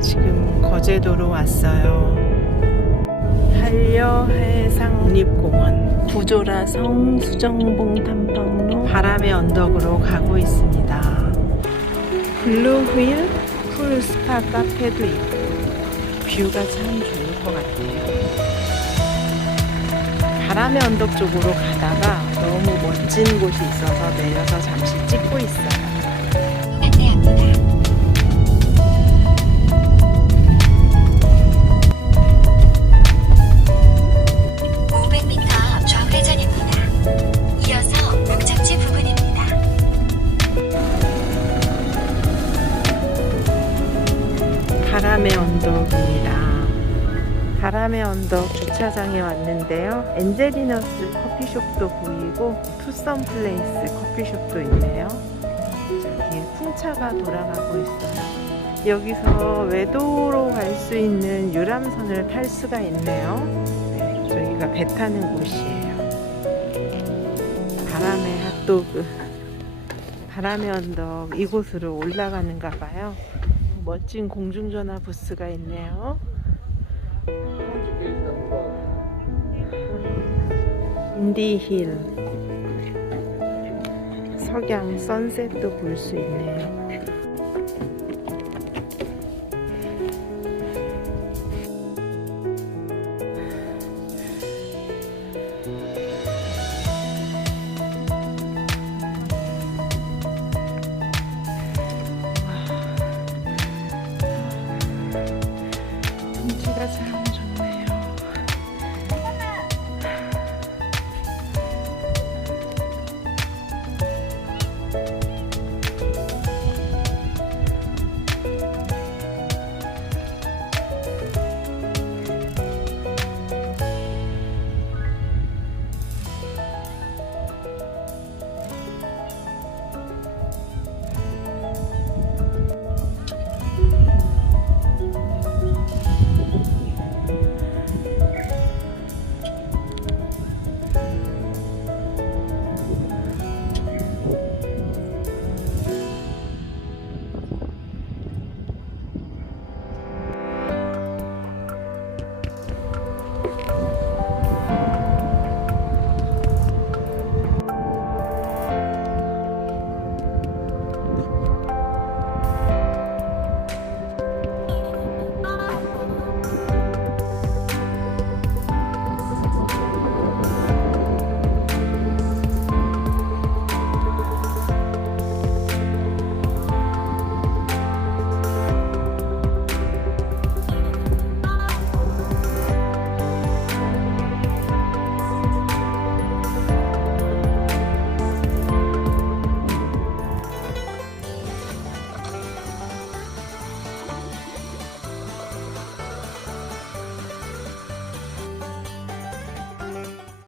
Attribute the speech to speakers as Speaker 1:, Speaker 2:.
Speaker 1: 지금 거제도로 왔어요. 한려해상 국립공원 구조라성 수정봉 탐방로 바람의 언덕으로 가고 있습니다. 블루휠 풀스파 카페도 있고 뷰가 참 좋을 것 같아요. 바람의 언덕 쪽으로 가다가 너무 멋진 곳이 있어서 내려서 잠시 찍고 바람의 언덕입니다. 바람의 언덕 주차장에 왔는데요. 엔젤리너스 커피숍도 보이고 투썸 플레이스 커피숍도 있네요. 저기 풍차가 돌아가고 있어요. 여기서 외도로 갈 수 있는 유람선을 탈 수가 있네요. 네, 저기가 배 타는 곳이에요. 바람의 핫도그. 바람의 언덕 이곳으로 올라가는가 봐요. 멋진 공중전화 부스가 있네요. 인디힐 석양 선셋도 볼 수 있네요. Muchas gracias.